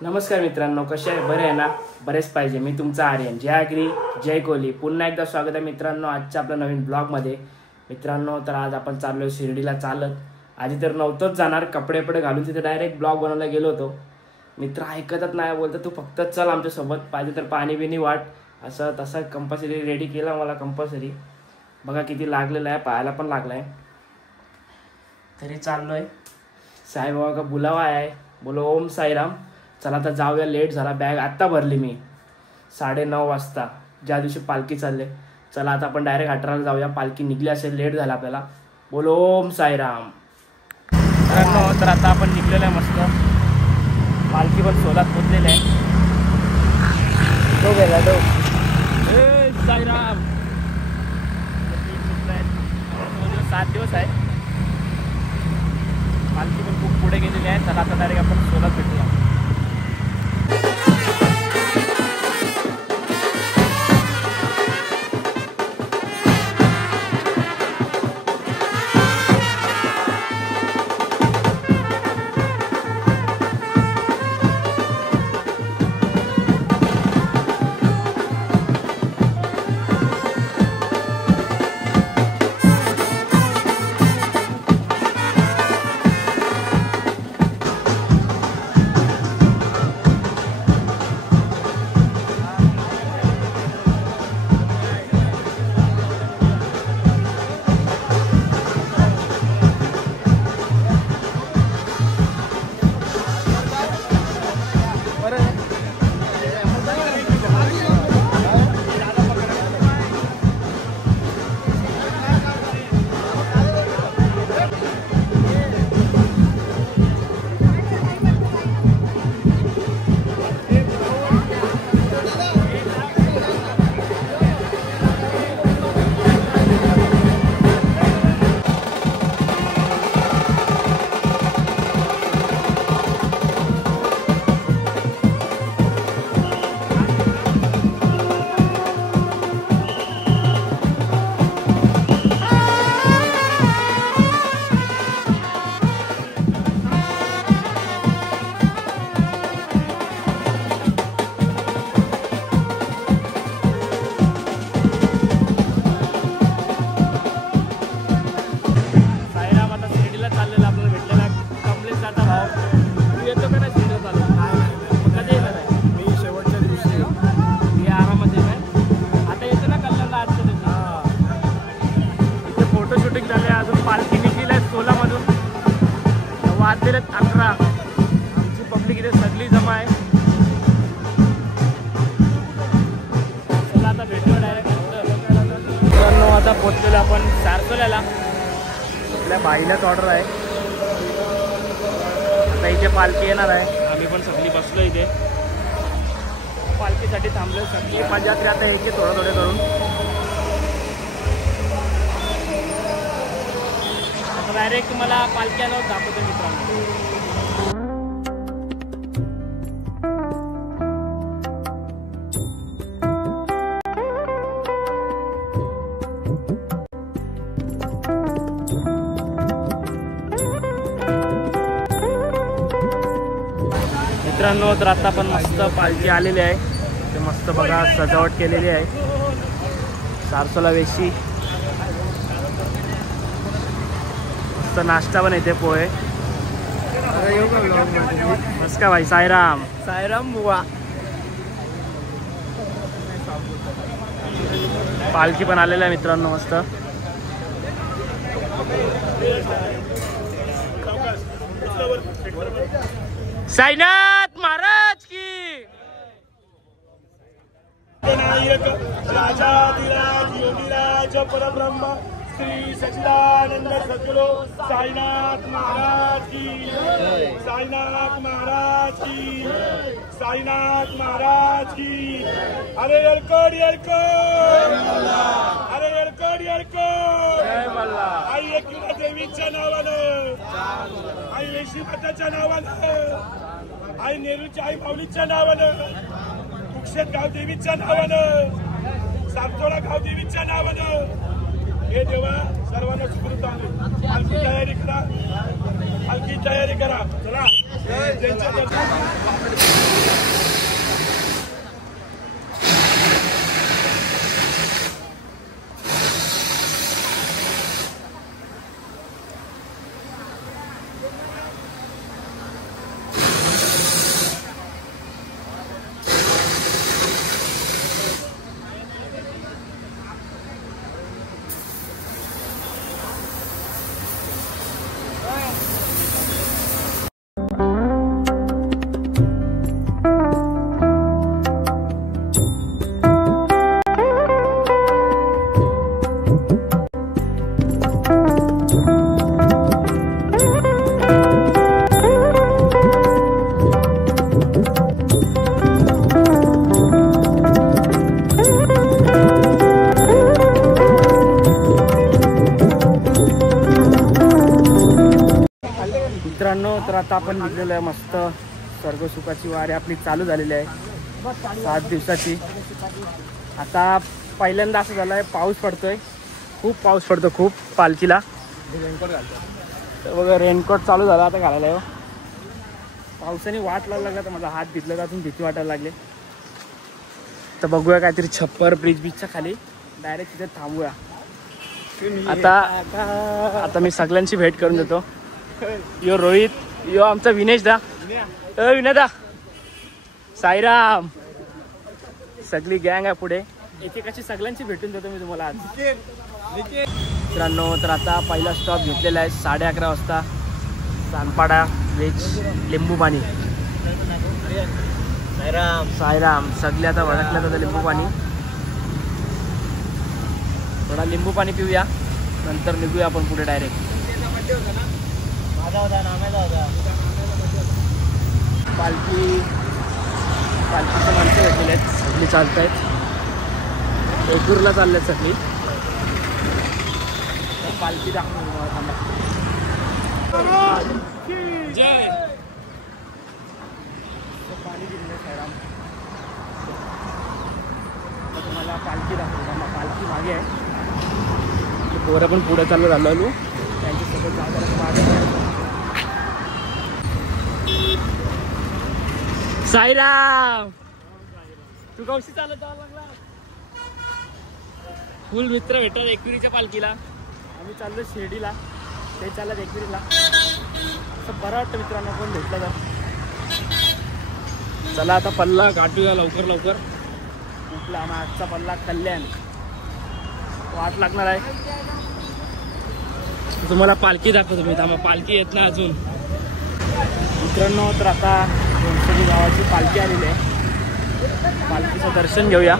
नमस्कार मित्रांनो, कसे आहे? बरे आहे ना? बरेच पाहिजे. मी तुमचा आर्यन. जय आगरी जय कोहली. पुन्हा एकदा स्वागत आहे मित्रांनो आजच्या आपल्या नवीन ब्लॉगमध्ये. मित्रांनो, तर आज आपण चाललोय शिर्डीला चालत. आधी तर नव्हतंच जाणार, कपडे घालून तिथे डायरेक्ट ब्लॉग बनवायला गेलो होतो. मित्र ऐकतच नाही, बोलतो तू फक्त चल आमच्यासोबत, पाहिजे तर पाणी बिनी वाट, असं तसं कंपल्सरी रेडी केला मला. कंपल्सरी बघा किती लागलेलं आहे, पायाला पण लागला आहे. तरी चाललोय. साईबाबा का बुलावा आहे, बोलो ओम साईराम. चला तर जाऊया. लेट झाला, बॅग आत्ता भरली मी 9:30 वाजता, ज्या दिवशी पालखी चालले. चला आता आपण डायरेक्ट 18ला जाऊया. पालखी निघली असेल, लेट झाला आपल्याला. बोलो ओम साईराम. तर आता आपण निघलेलं आहे मस्त. पालखी पण सोलात पोचलेली आहे. तो गेला तो साईराम. 7 दिवस आहे. पालखी पण खूप पुढे गेलेली आहे. चला आता डायरेक्ट आपण सोलात भेटूया. आमची पब्लिक इथे सगळी जमा आहे. चला आता भेटलो डायरेक्ट. मित्रांनो, आता पोहोचलेलो आपण सारसोल्याला. आपल्या बाईलाच ऑर्डर आहे. आता इथे पालखी येणार आहे. आम्ही पण सगळी बसलो इथे पालखीसाठी थांबलो. सगळी पदयात्रा आता यायची थोडं करून. डायरेक्ट तुम्हाला पालखी आल्यावर दाखवतो मित्रांनो. मित्रांनो, तर आता पण मस्त पालखी आलेली आहे. ते मस्त बघा सजावट केलेली आहे. सारसोला वेशी मस्त नाश्ता पण येते, पोहे. बस का भाई. साईराम. साईराम बुवा. पालखी पण आलेला आहे मित्रांनो मस्त. साईनाथ महाराज की. नायक राजाधिराज योगीराज परब्रह्म श्री सच्चिदानंद सद्गुरु साईनाथ महाराज की, साईनाथ महाराज की, साईनाथ महाराज की। अरे येळकोट येळकोट, अरे येळकोट येळकोट। आई एकविरा देवीच्या नावानं, आई वेशी माताच्या नावानं, आई नेहरूच्या आई माऊलीच्या नावानं, कुक्षेत गाव देवीच्या नावानं, सातोडा गाव देवीच्या नावानं हे देवा सर्वांना सुखरूप आणले। हलकी तयारी करा, हलकी तयारी करा। चला मित्रांनो, तर आता आपण निघलेलो आहे मस्त स्वर्गसुखाची वारी आपली चालू झालेली आहे 7 दिवसाची। आता पहिल्यांदा असं झालं आहे पाऊस पडतोय, खूप पाऊस पडतो खूप पालखीला। रेनकोट घालतो तर बघा, रेनकोट चालू झाला आता घालायला हो। पावसाने वाट लावू लागला तर माझा हात भिजला तर अजून भीती वाटायला लागली। तर बघूया काहीतरी छप्पर ब्रिजच्या खाली डायरेक्ट तिथे थांबूया। आता मी सगळ्यांची भेट करून देतो। यो रोहित, यो आमचा विनेश दा, विनय दा, साईराम, सगळी गँग आहे पुढे। एकेकाची सगळ्यांची भेटून देतो मी तुम्हाला आज। मित्रांनो, तर आता पहिला स्टॉप घेतलेला आहे 11:30 वाजता, सानपाडा वेज लिंबू पाणी। साईराम साईराम, सगळे आता भडकल्यात आता लिंबू पाणी। थोडा लिंबू पाणी पिऊया, नंतर निघूया आपण पुढे डायरेक्ट। पालखीचे माणसं भेटलेले आहेत, सगळी चालत आहेत। एकूरला चालले सगळी। पालखी दाखवून जय पाणी दिले साईराम। तुम्हाला पालखी दाखवू, पालखी मागे आहे। पोरं पण पुढे चालू झालो, त्यांच्यासोबत जागा साईराम। तू कौशी चालत जावं लागला। फुल मित्र भेटत एकविरीच्या पालखीला। आम्ही चाललो शिर्डीला, ते चालत एकविरीला। असं बरं वाटतं मित्रांनो कोण भेटलं तर। चला आता पल्ला गाठूया लवकर लवकर। कुठला आजचा पल्ला कल्याण, वाट लागणार आहे। तुम्हाला पालखी दाखवतो मी, थांबा पालखी येत ना अजून मित्रांनो। तर आता कोणतरी गावाची पालखी आलेली आहे, पालखीचं दर्शन घेऊया।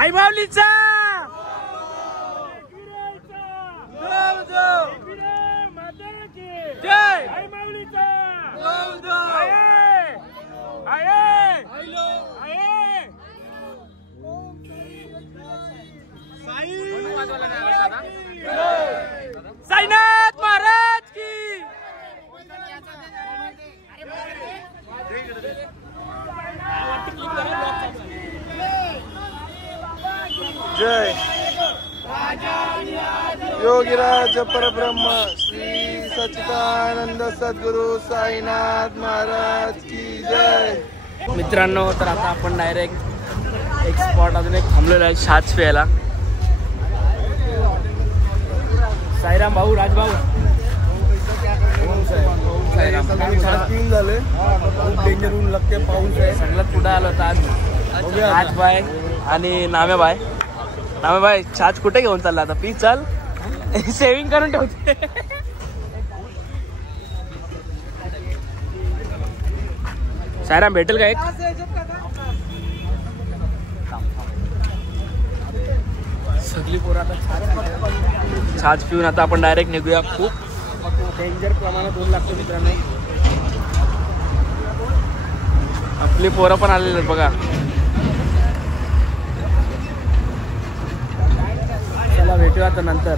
आई माऊलीचा जय, आई माऊलीचा साईनाथ महाराज की जय। योगीराज परब्रह्म श्री सच्चिदानंद सद्गुरु साईनाथ महाराज की जय। मित्रांनो, तर आता आपण डायरेक्ट एक स्पॉट अजून एक थांबलेला आहे छाछ प्यायला। साईराम भाऊ, राजभाऊ, पिऊन झाले, खूप डेंजर ऊन लागते, पाऊस आहे। सगळ्यात पुढे आलो होता आज राजभाई आणि नामेबाई। नामेबाई, छाछ कुठे घेऊन चालला आता? पी चल, सेविंग करून ठेवते। सायराम भेटेल का एक? सगळी पोरं आता छाछ पिऊन आता आपण डायरेक्ट निघूया. खूप डेंजर प्रमाणात ऊन लागतो मित्रांनो. आपली पोरं पण आलेली आहेत बघा. चला भेटूया आता नंतर.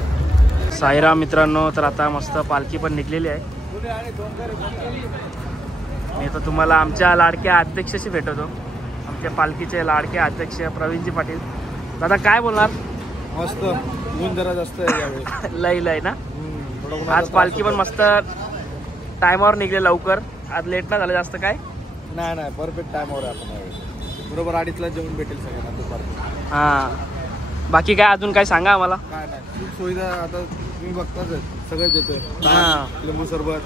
साईराम मित्रांनो, तर आता मस्त पालखी पण निघलेली आहे. मी आता तुम्हाला आमच्या लाडक्या अध्यक्षाशी भेटवतो. आमच्या पालखीचे लाडके अध्यक्ष प्रवीणजी पाटील. दादा काय बोलणार? मस्त ऊन जरा जास्त आहे यावेळी. लय ना. आज पालखी पण मस्त टायमावर निघले लवकर. आज लेट नाही झालं जास्त. काय नाही परफेक्ट टाइमवर आहे आपण यावेळी. बरोबर 2:30ला जेवण भेटेल सगळ्यांना दुपारचं. हां, बाकी काय अजून काय सांगा आम्हाला? काय नाही, खूप सुविधा आता तुम्ही बघताच सगळं देतोय. हां, लिंबू सरबत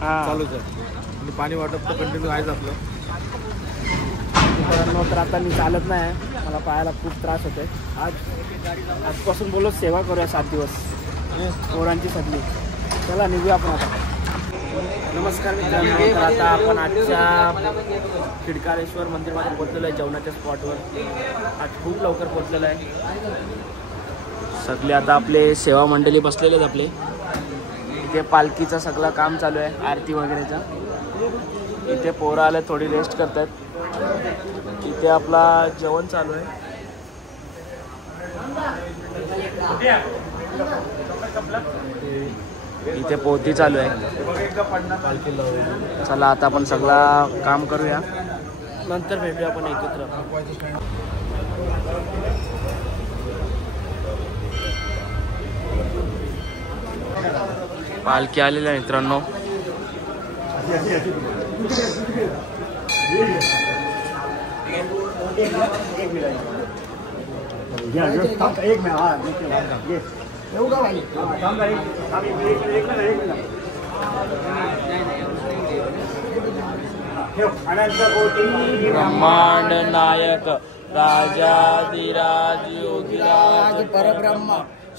चालूच आहे आणि पाणी वाटप तर कंटिन्यू आहेच आपलं. तर आता मी चालत नाही, मला पायाला खूप त्रास होतोय. आजपासून बोललो सेवा करूया 7 दिवस पोरांची सगळी. चला निघूया आपण आता. नमस्कार मित्रांनो, तर आता आपण आजच्या खिडकाळेश्वर मंदिरमध्ये पोहोचलेलो आहे जेवणाच्या स्पॉटवर. आज खूप लवकर पोहोचलेलो आहे. सगळे आता आपले सेवा मंडळी बसलेले आहेत. आपले इथे पालखीचं सगळं काम चालू आहे, आरती वगैरेचं. इथे पोरं आले थोडी रेस्ट करतात. इथे आपला जेवण चालू आहे. इथे पोती चालू आहे. चला आता आपण सगळा काम करूया, नंतर भेटूया आपण एकत्र. पालखी आलेली आहे मित्रांनो. ब्रह्मांड नायक राजाधिराज योगीराज परब्रह्म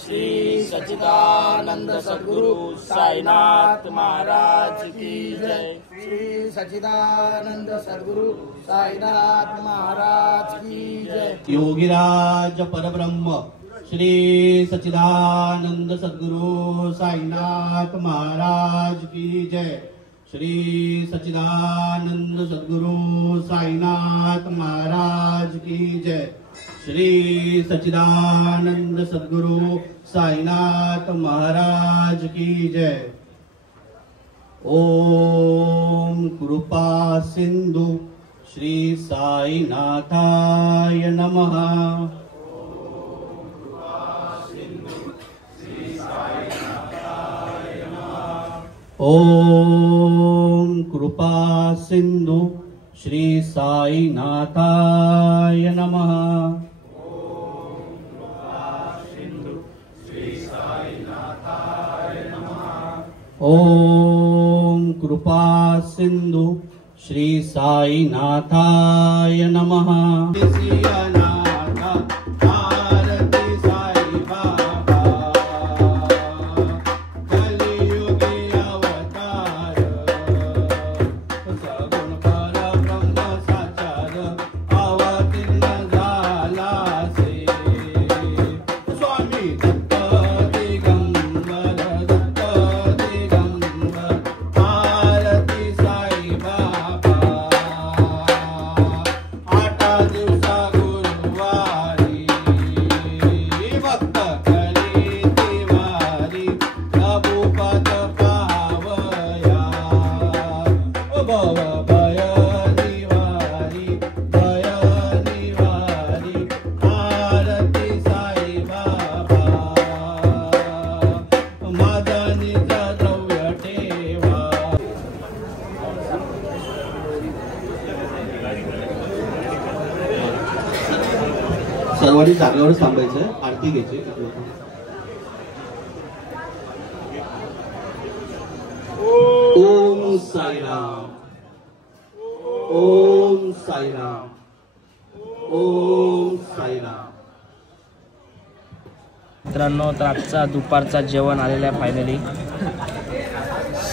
श्री सच्चिदानंद सद्गुरु साईनाथ महाराज की जय. श्री सच्चिदानंद सद्गुरु साईनाथ महाराज की जय. योगीराज परब्रह्म श्री सच्चिदानंद सद्गुरु साईनाथ महाराज की जय. श्री सच्चिदानंद सद्गुरु साईनाथ महाराज की जय. श्री सच्चिदानंद सद्गुरु साईनाथ महाराज की जय. ओम कृपा सिंधु श्री साईनाथाय नमः. ओम कृपा सिंधु श्री साईनाथाय नमः. ओम कृपा सिंधु श्री साईनाथाय नमः. सर्वांनी जागेवर थांबायचं, आरती घ्यायची. ओम साईराम, ओम साईराम, ओम साईराम. मित्रांनो, तर आजचा दुपारचा जेवण आलेला आहे फायनली.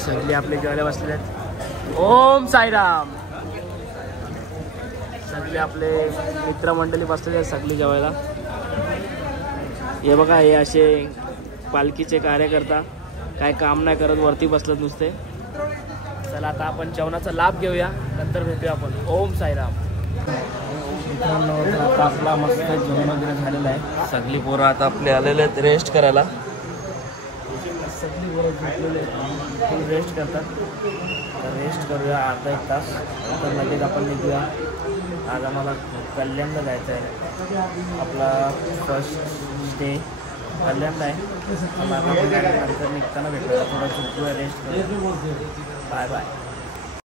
सगळे आपले जेवायला बसलेले आहेत. ओम साईराम. सगळे आपले मित्रमंडळी बसलेले आहेत सगळी जेवायला. हे बघा, हे असे पालखीचे कार्यकर्ता काय काम नाही करत, वरती बसलेत नुसते. चला आता आपण जेवणाचा लाभ घेऊया, नंतर भेटूया आपण. ओम साईराम. मित्रांनो, आता आपला मस्त जेवण वगैरे झालेलं आहे. सगळी पोरं आता आपले आलेले आहेत रेस्ट करायला. सगळी पोरं झोपलेले आहेत, फुल रेस्ट करतात. तर रेस्ट करूया अर्धा एक तास, नंतर लगेच आपण निघूया. आज आम्हाला कल्याणला जायचं आहे. आपला फर्स्ट डे कल्याणला आहे. नंतर निघताना भेटूया, थोडं झोपूया, रेस्ट करूया. Bye bye.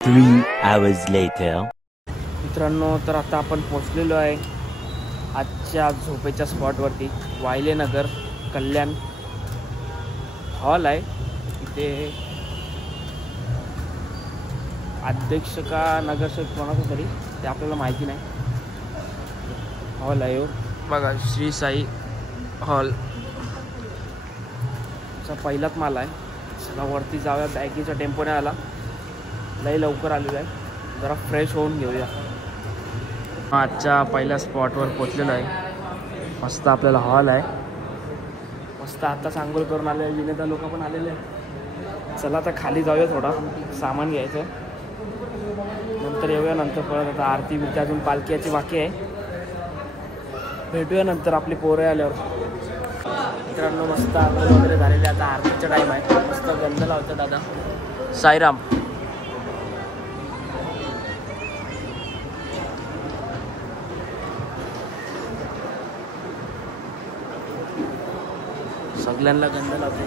3 hours later. मित्रांनो, तर आता आपण पोचलेलो आहे आजच्या झोपेच्या स्पॉटवरती. वायले नगर कल्याण हॉल आहे. इथे अध्यक्ष का नगरसेवक कोणाचं तरी ते आपल्याला माहिती नाही. हॉल आहे बघा, श्री साई हॉल चा पहिलाच माल आहे. चला वरती जाऊया. बॅगीचा टेम्पोने आला, लई लवकर आलेला आहे. जरा फ्रेश होऊन घेऊया. आजच्या पहिल्या स्पॉटवर पोचलेलो आहे. मस्त आपल्याला हॉल आहे. मस्त आता सांगोल करून आले, विनेता लोक पण आलेले आहेत. चला आता खाली जाऊया, थोडा सामान घ्यायचं, नंतर येऊया. नंतर परत आता आरती बिरती अजून पालखीची बाकी आहे. भेटूया नंतर आपली पोरं आल्यावर. मित्रांनो, मस्त आरती वगैरे झालेली. आता आरतीचा टाईम आहे. मस्त गंध लावतं दादा. साईराम. सगळ्यांना गंध लावते.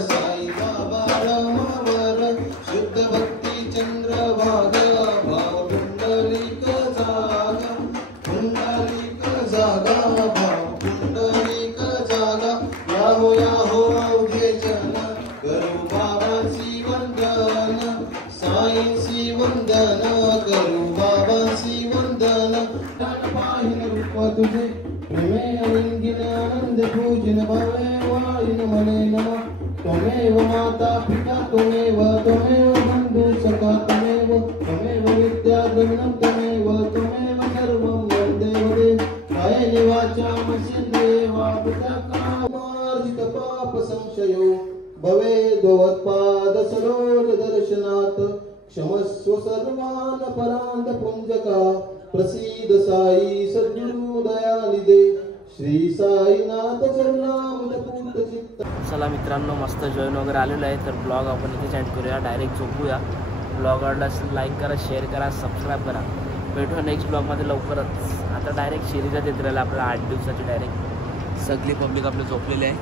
साई बाबा रमावर शुद्ध भक्ती चंद्रभाग भाव पुंडलिक जागा पुंडलिक जागा भाव पुंडलिक जागा. याहो अवघे जन करू बाबांची वंदन. साईंची वंदन करू बाबांची वंदन. पाहिन रूप तुझे प्रेमे अलिंगिन आनंद पूजन भावे वाळीन मने नमः. त्वमेव माता पिता त्वमेव बंधु सखा त्वमेव विद्या द्रविणं त्वमेव सर्वं वन्दे वदे. कायेन वाचा मनसेन्द्रिये वा प्रकामार्जित पाप संशयो भवेद्भवत्पाद सरोज दर्शनात्. क्षमस्व सर्वान् परान्त पुंजका. प्रसीद साई सद्गुरु दयानिधे. श्री साईनाथ चरणामृत चित्त. चला मित्रांनो, मस्त जेवण वगैरे आलेलं आहे. तर ब्लॉग आपण इथे एंड करूया, डायरेक्ट झोपूया. ब्लॉग आवडला असेल लाईक करा, शेअर करा, सबस्क्राईब करा. भेटूया नेक्स्ट ब्लॉगमध्ये लवकरच. आता डायरेक्ट शिरीजात येत राहिलं आपल्याला 8 दिवसाची. डायरेक्ट सगळी पब्लिक आपले झोपलेली आहे.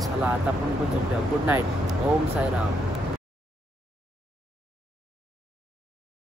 चला आता आपण पण झोपूया. Good night. ओम साईराम.